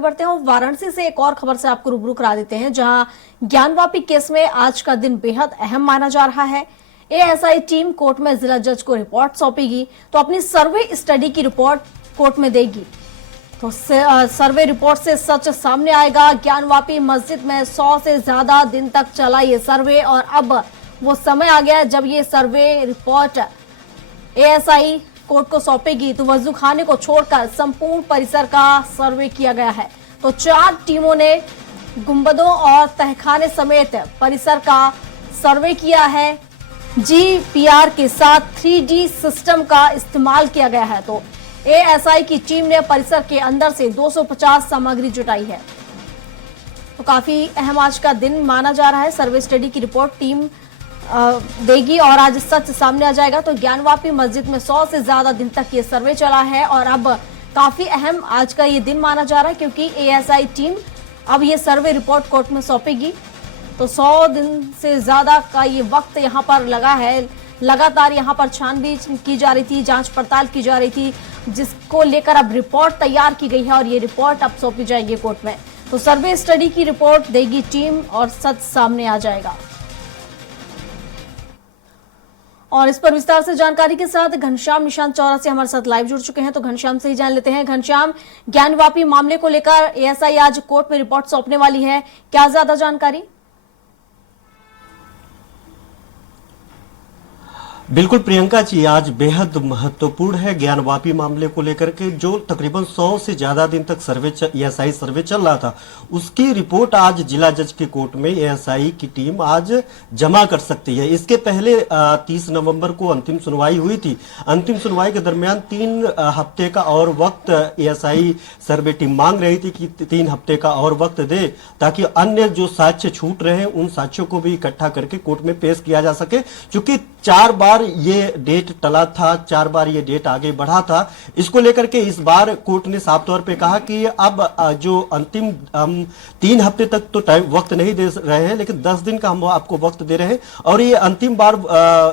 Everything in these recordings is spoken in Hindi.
बढ़ते हैं वाराणसी से एक और खबर से आपको रूबरू करा देते हैं, जहां ज्ञानवापी केस में आज का दिन बेहद अहम माना जा रहा है। एएसआई टीम कोर्ट में जिला जज को रिपोर्ट सौंपेगी, तो अपनी सर्वे स्टडी की रिपोर्ट कोर्ट में देगी। तो सर्वे रिपोर्ट से सच सामने आएगा। ज्ञानवापी मस्जिद में 100 से ज्यादा दिन तक चला ये सर्वे, और अब वो समय आ गया जब ये सर्वे रिपोर्ट एएसआई कोर्ट को सौंपेगी। तो वजू खाने को छोड़कर संपूर्ण परिसर का सर्वे किया गया है। तो 4 टीमों ने गुंबदों और तहखाने समेत परिसर का सर्वे किया है। जीपीआर के साथ 3D सिस्टम का इस्तेमाल किया गया है। तो एएसआई की टीम ने परिसर के अंदर से 250 सामग्री जुटाई है। तो काफी अहम आज का दिन माना जा रहा है। सर्वे स्टडी की रिपोर्ट टीम देगी और आज सच सामने आ जाएगा। तो ज्ञानवापी मस्जिद में 100 से ज्यादा दिन तक ये सर्वे चला है, और अब काफी अहम आज का ये दिन माना जा रहा है, क्योंकि एएसआई टीम अब ये सर्वे रिपोर्ट कोर्ट में सौंपेगी। तो 100 दिन से ज्यादा का ये वक्त यहाँ पर लगा है। लगातार यहाँ पर छानबीन की जा रही थी, जांच पड़ताल की जा रही थी, जिसको लेकर अब रिपोर्ट तैयार की गई है और ये रिपोर्ट अब सौंपी जाएगी कोर्ट में। तो सर्वे स्टडी की रिपोर्ट देगी टीम और सच सामने आ जाएगा। और इस पर विस्तार से जानकारी के साथ घनश्याम निशांत चौरा से हमारे साथ लाइव जुड़ चुके हैं। तो घनश्याम से ही जान लेते हैं। घनश्याम, ज्ञानवापी मामले को लेकर एएसआई आज कोर्ट में रिपोर्ट सौंपने वाली है, क्या ज्यादा जानकारी? बिल्कुल प्रियंका जी, आज बेहद महत्वपूर्ण है ज्ञानवापी मामले को लेकर के। जो तकरीबन 100 से ज्यादा दिन तक एएसआई सर्वे चल रहा था, उसकी रिपोर्ट आज जिला जज की कोर्ट में एएसआई की टीम आज जमा कर सकती है। इसके पहले 30 नवंबर को अंतिम सुनवाई हुई थी। अंतिम सुनवाई के दरमियान 3 हफ्ते का और वक्त एएसआई सर्वे टीम मांग रही थी कि 3 हफ्ते का और वक्त दे, ताकि अन्य जो साक्ष्य छूट रहे हैं उन साक्ष्यों को भी इकट्ठा करके कोर्ट में पेश किया जा सके। चूंकि 4 बार ये डेट टला था, 4 बार ये डेट आगे बढ़ा था। इसको लेकर के इस बार कोर्ट ने साफ तौर पे कहा कि अब जो अंतिम 3 हफ्ते तक तो टाइम वक्त नहीं दे रहे हैं, लेकिन 10 दिन का हम आपको वक्त दे रहे हैं, और ये अंतिम बार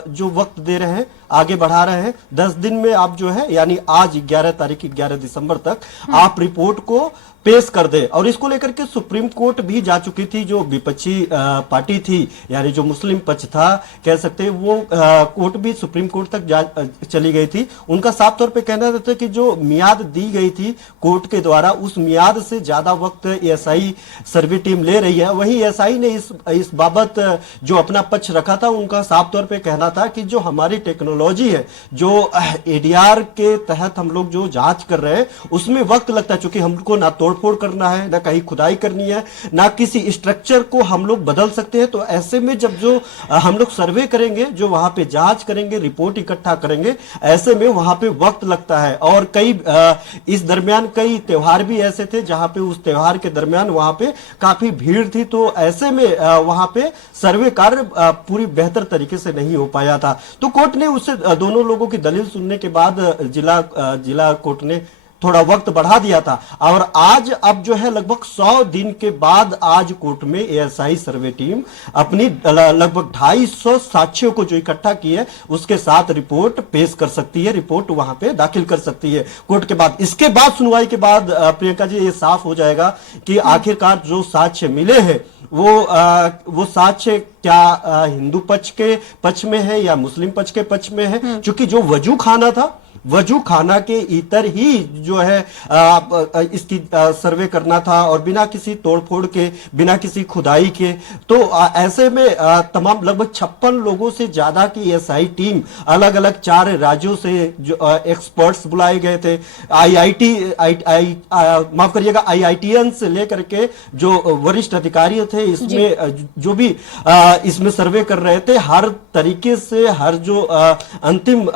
जो वक्त दे रहे हैं आगे बढ़ा रहे हैं। 10 दिन में आप जो है, यानी आज 11 दिसंबर तक आप रिपोर्ट को पेश कर दे। और इसको लेकर के सुप्रीम कोर्ट भी जा चुकी थी। जो विपक्षी पार्टी थी, यानी जो मुस्लिम पक्ष था कह सकते हैं, वो कोर्ट भी सुप्रीम कोर्ट तक चली गई थी। उनका साफ तौर पे कहना था कि जो मियाद दी गई थी कोर्ट के द्वारा, उस मियाद से ज्यादा वक्त एएसआई सर्वे टीम ले रही है। वहीं एएसआई ने इस बाबत जो अपना पक्ष रखा था, उनका साफ तौर पे कहना था कि जो हमारी टेक्नोलॉजी है, जो एडीआर के तहत हम लोग जो जांच कर रहे हैं, उसमें वक्त लगता है। चूंकि हमको ना तोड़फोड़ करना है, ना कहीं खुदाई करनी है, ना किसी स्ट्रक्चर को हम लोग बदल सकते हैं। तो ऐसे में जब जो हम लोग सर्वे करेंगे, जो वहां पे जांच करेंगे, रिपोर्ट इकट्ठा करेंगे, ऐसे में वहां पे वक्त लगता है। और कई इस दरमियान कई त्योहार भी ऐसे थे जहां पे उस त्योहार के दरमियान वहां पे काफी भीड़ थी। तो ऐसे में वहां पे सर्वे कार्य पूरी बेहतर तरीके से नहीं हो पाया था। तो कोर्ट ने उससे दोनों लोगों की दलील सुनने के बाद जिला कोर्ट ने थोड़ा वक्त बढ़ा दिया था। और आज अब जो है लगभग 100 दिन के बाद आज कोर्ट में एएसआई सर्वे टीम अपनी लगभग 250 साक्ष्यों को जो इकट्ठा की है, उसके साथ रिपोर्ट पेश कर सकती है, रिपोर्ट वहां पे दाखिल कर सकती है कोर्ट के बाद। इसके बाद सुनवाई के बाद प्रियंका जी, ये साफ हो जाएगा कि आखिरकार जो साक्ष्य मिले हैं वो साक्ष्य क्या हिंदू पक्ष के पक्ष में है या मुस्लिम पक्ष के पक्ष में है। क्योंकि जो वजू खाना था, वजू खाना के इतर ही जो है इसकी सर्वे करना था, और बिना किसी तोड़फोड़ के, बिना किसी खुदाई के। तो ऐसे में तमाम लगभग 56 लोगों से ज्यादा की एएसआई टीम, अलग अलग 4 राज्यों से जो एक्सपर्ट्स बुलाए गए थे, माफ करिएगा, आईआईटीएन से लेकर के जो वरिष्ठ अधिकारी थे, इसमें जो भी इसमें सर्वे कर रहे थे, हर तरीके से हर जो अंतिम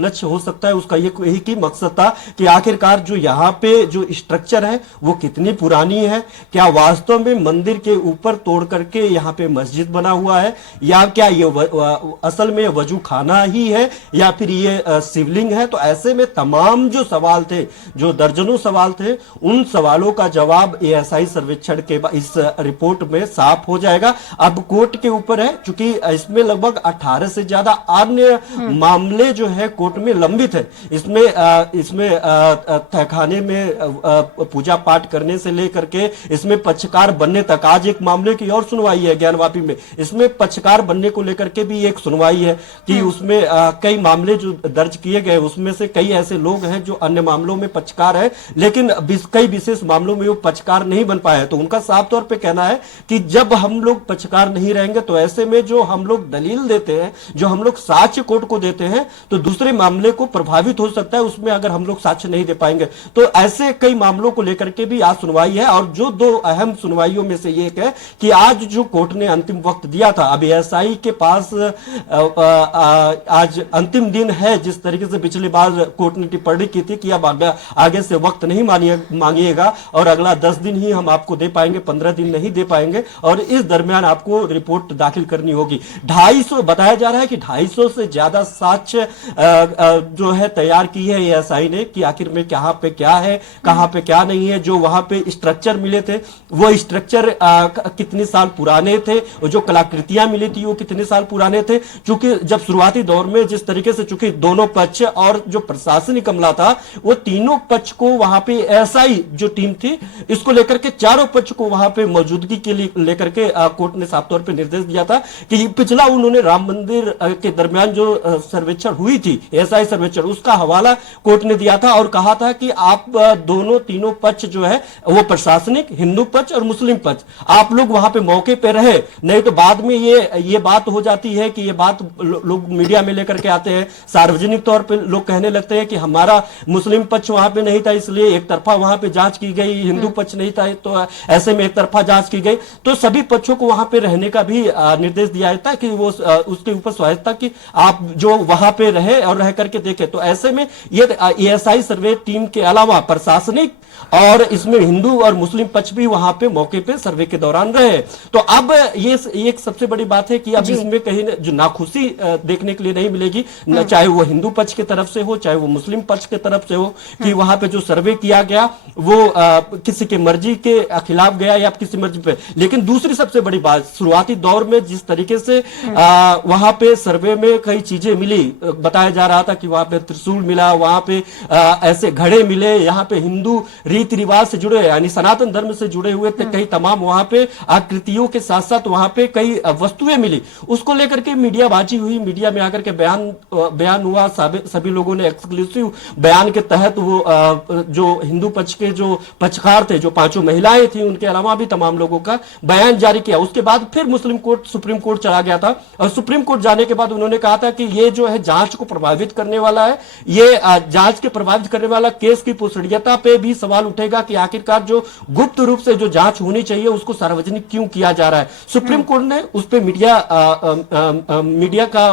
लक्ष्य हो सकता है, उसका यही की मकसद था कि आखिरकार जो यहाँ पे जो स्ट्रक्चर है वो कितनी पुरानी है, क्या वास्तव में मंदिर के ऊपर तोड़ करके यहाँ पे मस्जिद बना हुआ है, या क्या ये असल में वजू खाना ही है, या फिर ये शिवलिंग है। तो ऐसे में तमाम जो सवाल थे, जो दर्जनों सवाल थे, उन सवालों का जवाब एएसआई सर्वेक्षण के इस रिपोर्ट में साफ हो जाएगा। अब कोर्ट के ऊपर है, चूंकि इसमें लगभग 18 से ज्यादा अन्य मामले जो है कोर्ट में लंबित है। इसमें तहखाने में पूजा पाठ करने से लेकर के इसमें पक्षकार बनने तक, आज एक मामले की और सुनवाई है ज्ञानवापी में, इसमें पक्षकार बनने को लेकर के भी एक सुनवाई है कि उसमें कई मामले जो दर्ज किए गए, उसमें से कई ऐसे लोग हैं जो अन्य मामलों में पक्षकार है, लेकिन कई विशेष मामलों में वो पक्षकार नहीं बन पाए। तो उनका साफ तौर पे कहना है कि जब हम लोग पक्षकार नहीं रहेंगे तो ऐसे में जो हम लोग दलील देते हैं, जो हम लोग साक्ष्य कोर्ट को देते हैं, तो दूसरे मामले को प्रभावित हो सकता है उसमें, अगर हम लोग साक्ष्य नहीं दे पाएंगे। तो ऐसे कई मामलों को लेकर के भी आज सुनवाई है। और जो दो अहम सुनवाइयों में से एक है कि आज जो कोर्ट ने अंतिम वक्त दिया था, अब एएसआई के पास आज अंतिम दिन है। जिस तरीके से पिछली बार कोर्ट ने टिप्पणी की थी कि अब आगे से वक्त नहीं मांगिएगा और अगला 10 दिन ही हम आपको दे पाएंगे, 15 दिन नहीं दे पाएंगे, और इस दरमियान आपको रिपोर्ट दाखिल करनी होगी। 250 बताया जा रहा है कि 250 से ज्यादा साक्ष्य जो है तैयार की है एएसआई ने कि आखिर में कहां पे क्या है, कहां पे क्या नहीं है। जो वहां पे स्ट्रक्चर मिले थे वो स्ट्रक्चर कितने साल पुराने थे, और जो कलाकृतियां मिली थी वो कितने साल पुराने थे। चूंकि जब शुरुआती दौर में जिस तरीके से, चूंकि दोनों पक्ष और जो प्रशासनिक अमला था वो तीनों पक्ष को वहां पे एएसआई जो टीम थी इसको लेकर के चारों पक्ष को वहां पे मौजूदगी के लिए लेकर के कोर्ट ने साफ तौर पे निर्देश दिया था कि पिछला उन्होंने राम मंदिर के दरमियान जो सर्वेक्षण हुई थी, एएसआई सर्वेक्षण, उसका हवाला कोर्ट ने दिया था और कहा था कि आप दोनों तीनों पक्ष जो है वो प्रशासनिक, हिंदू पक्ष और मुस्लिम पक्ष, आप लोग वहां पे मौके पे रहे, नहीं तो बाद में ये बात हो जाती है कि ये बात लोग मीडिया में लेकर के आते हैं, सार्वजनिक तौर पे लोग कहने लगते हैं कि हमारा मुस्लिम पक्ष वहां पे नहीं था इसलिए एक तरफा वहां पे जांच की गई, हिंदू पक्ष नहीं था तो ऐसे में एक तरफा जांच की गई। तो सभी पक्षों को वहां पे रहने का भी निर्देश दिया जाता है कि वो उसके ऊपर स्वायत्ता कि आप जो वहां पे रहे और रह करके देखे। तो ऐसे में ये एएसआई सर्वे टीम के अलावा प्रशासनिक और इसमें हिंदू और मुस्लिम पक्ष भी वहां पे मौके पे सर्वे के दौरान रहे। तो अब ये एक सबसे बड़ी बात है कि अब इसमें कहीं जो नाखुशी देखने के लिए नहीं मिलेगी, चाहे वो हिंदू पक्ष की तरफ से हो चाहे वो मुस्लिम पक्ष की तरफ से हो, कि वहां पे जो सर्वे किया गया वो किसी के मर्जी के खिलाफ गया या किसी मर्जी पे। लेकिन दूसरी सबसे बड़ी बात, शुरुआती दौर में जिस तरीके से वहां पे सर्वे में कई चीजें मिली, बताया जा रहा था कि वहां पे त्रिशूल मिला, वहां पे ऐसे घड़े मिले, यहाँ पे हिंदू रीति रिवाज से जुड़े यानी सनातन धर्म से जुड़े हुए कई तमाम वहां पे आकृतियों के साथ साथ वहां पे कई वस्तुएं मिली। उसको लेकर के मीडिया बाजी हुई, मीडिया में आकर के बयान हुआ, सभी लोगों ने एक्सक्लूसिव बयान के तहत वो जो हिंदू पक्ष के जो पक्षकार थे, जो 5 महिलाएं थी, उनके अलावा भी तमाम लोगों का बयान जारी किया। उसके बाद फिर मुस्लिम कोर्ट सुप्रीम कोर्ट चला गया था और सुप्रीम कोर्ट जाने के बाद उन्होंने कहा था कि ये जो है जांच को प्रभावित करने वाला है, ये जांच के प्रभावित करने वाला केस की पोषणीयता पे भी सवाल उठेगा कि आखिरकार जो गुप्त रूप से जो जांच होनी चाहिए उसको सार्वजनिक क्यों किया जा रहा है। सुप्रीम कोर्ट ने उस पे मीडिया का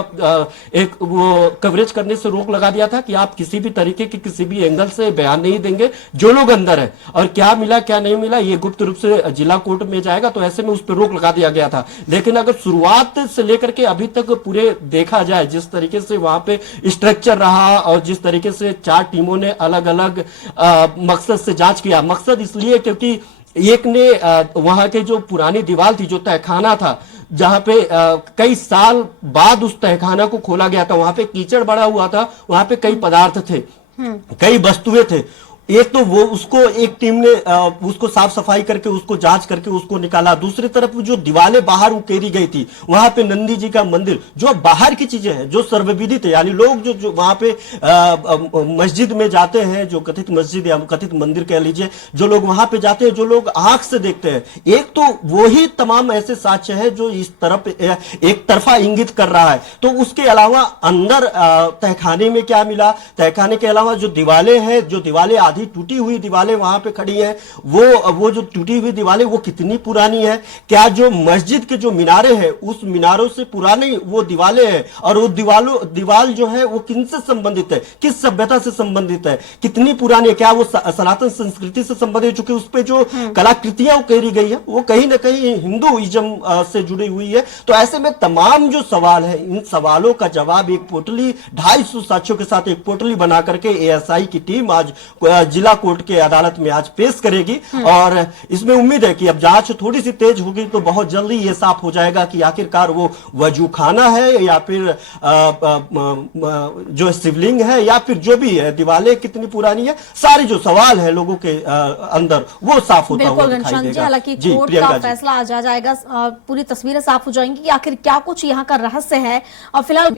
एक वो कवरेज करने से रोक लगा दिया था कि आप किसी भी तरीके के किसी भी एंगल से बयान नहीं देंगे, जो लोग अंदर है और क्या मिला क्या नहीं मिला ये गुप्त रूप से जिला कोर्ट में जाएगा। तो ऐसे में उस पर रोक लगा दिया गया था। लेकिन अगर शुरुआत से लेकर के अभी तक पूरे देखा जाए, जिस तरीके से वहां पे स्ट्रक्चर रहा और जिस तरीके से 4 टीमों ने अलग अलग मकसद से जांच किया, मकसद इसलिए क्योंकि एक ने वहां के जो पुरानी दीवार थी, जो तहखाना था, जहां पे कई साल बाद उस तहखाना को खोला गया था, वहां पे कीचड़ बड़ा हुआ था, वहां पे कई पदार्थ थे, कई वस्तुएं थे। एक तो वो उसको एक टीम ने उसको साफ सफाई करके उसको जांच करके उसको निकाला। दूसरी तरफ जो दीवारें बाहर उकेरी गई थी, वहां पे नंदी जी का मंदिर, जो बाहर की चीजें हैं, जो सर्वविदित है, यानी लोग जो वहां पे मस्जिद में जाते हैं, जो कथित मस्जिद या कथित मंदिर कह लीजिए, जो लोग वहां पे जाते हैं, जो लोग आंख से देखते हैं, एक तो वही तमाम ऐसे साक्ष्य है जो इस तरफ एक तरफा इंगित कर रहा है। तो उसके अलावा अंदर तहखाने में क्या मिला, तहखाने के अलावा जो दीवारें हैं, जो दीवारें आधी टूटी हुई दीवारें वहां पे खड़ी हैं, वो जो टूटी हुई दीवारें वो कितनी पुरानी है, क्या जो मस्जिद के जो मीनारे हैं उस मीनारों से पुरानी वो दीवारें हैं, और वो दीवार जो है वो किनसे संबंधित है, किस सभ्यता से संबंधित है, कितनी पुरानी है, क्या वो सनातन संस्कृति से संबंधित, चूंकि उस पे जो कलाकृतियां उकेरी गई है वो कहीं ना कहीं हिंदुइज्म से जुड़ी हुई है। तो ऐसे में तमाम जो सवाल है, इन सवालों का जवाब एक पोटली 250 साक्ष्यों के साथ एक पोटली बना करके एएसआई की टीम आज जिला कोर्ट के अदालत में आज पेश करेगी और इसमें उम्मीद है कि अब जांच थोड़ी सी तेज होगी तो बहुत जल्दी ये साफ हो जाएगा कि आखिरकार वो वजूखाना है या फिर जो शिवलिंग है या फिर जो भी है, दीवारें कितनी पुरानी है, सारे जो सवाल है लोगों के अंदर वो साफ होता हुआ बिल्कुल दिखाई घनश्याम जी, देगा। हालांकि जी, कोर्ट प्रियंका का जी। फैसला आज आ जाएगा, पूरी तस्वीरें साफ हो जाएंगी कि आखिर क्या कुछ यहाँ का रहस्य है। और फिलहाल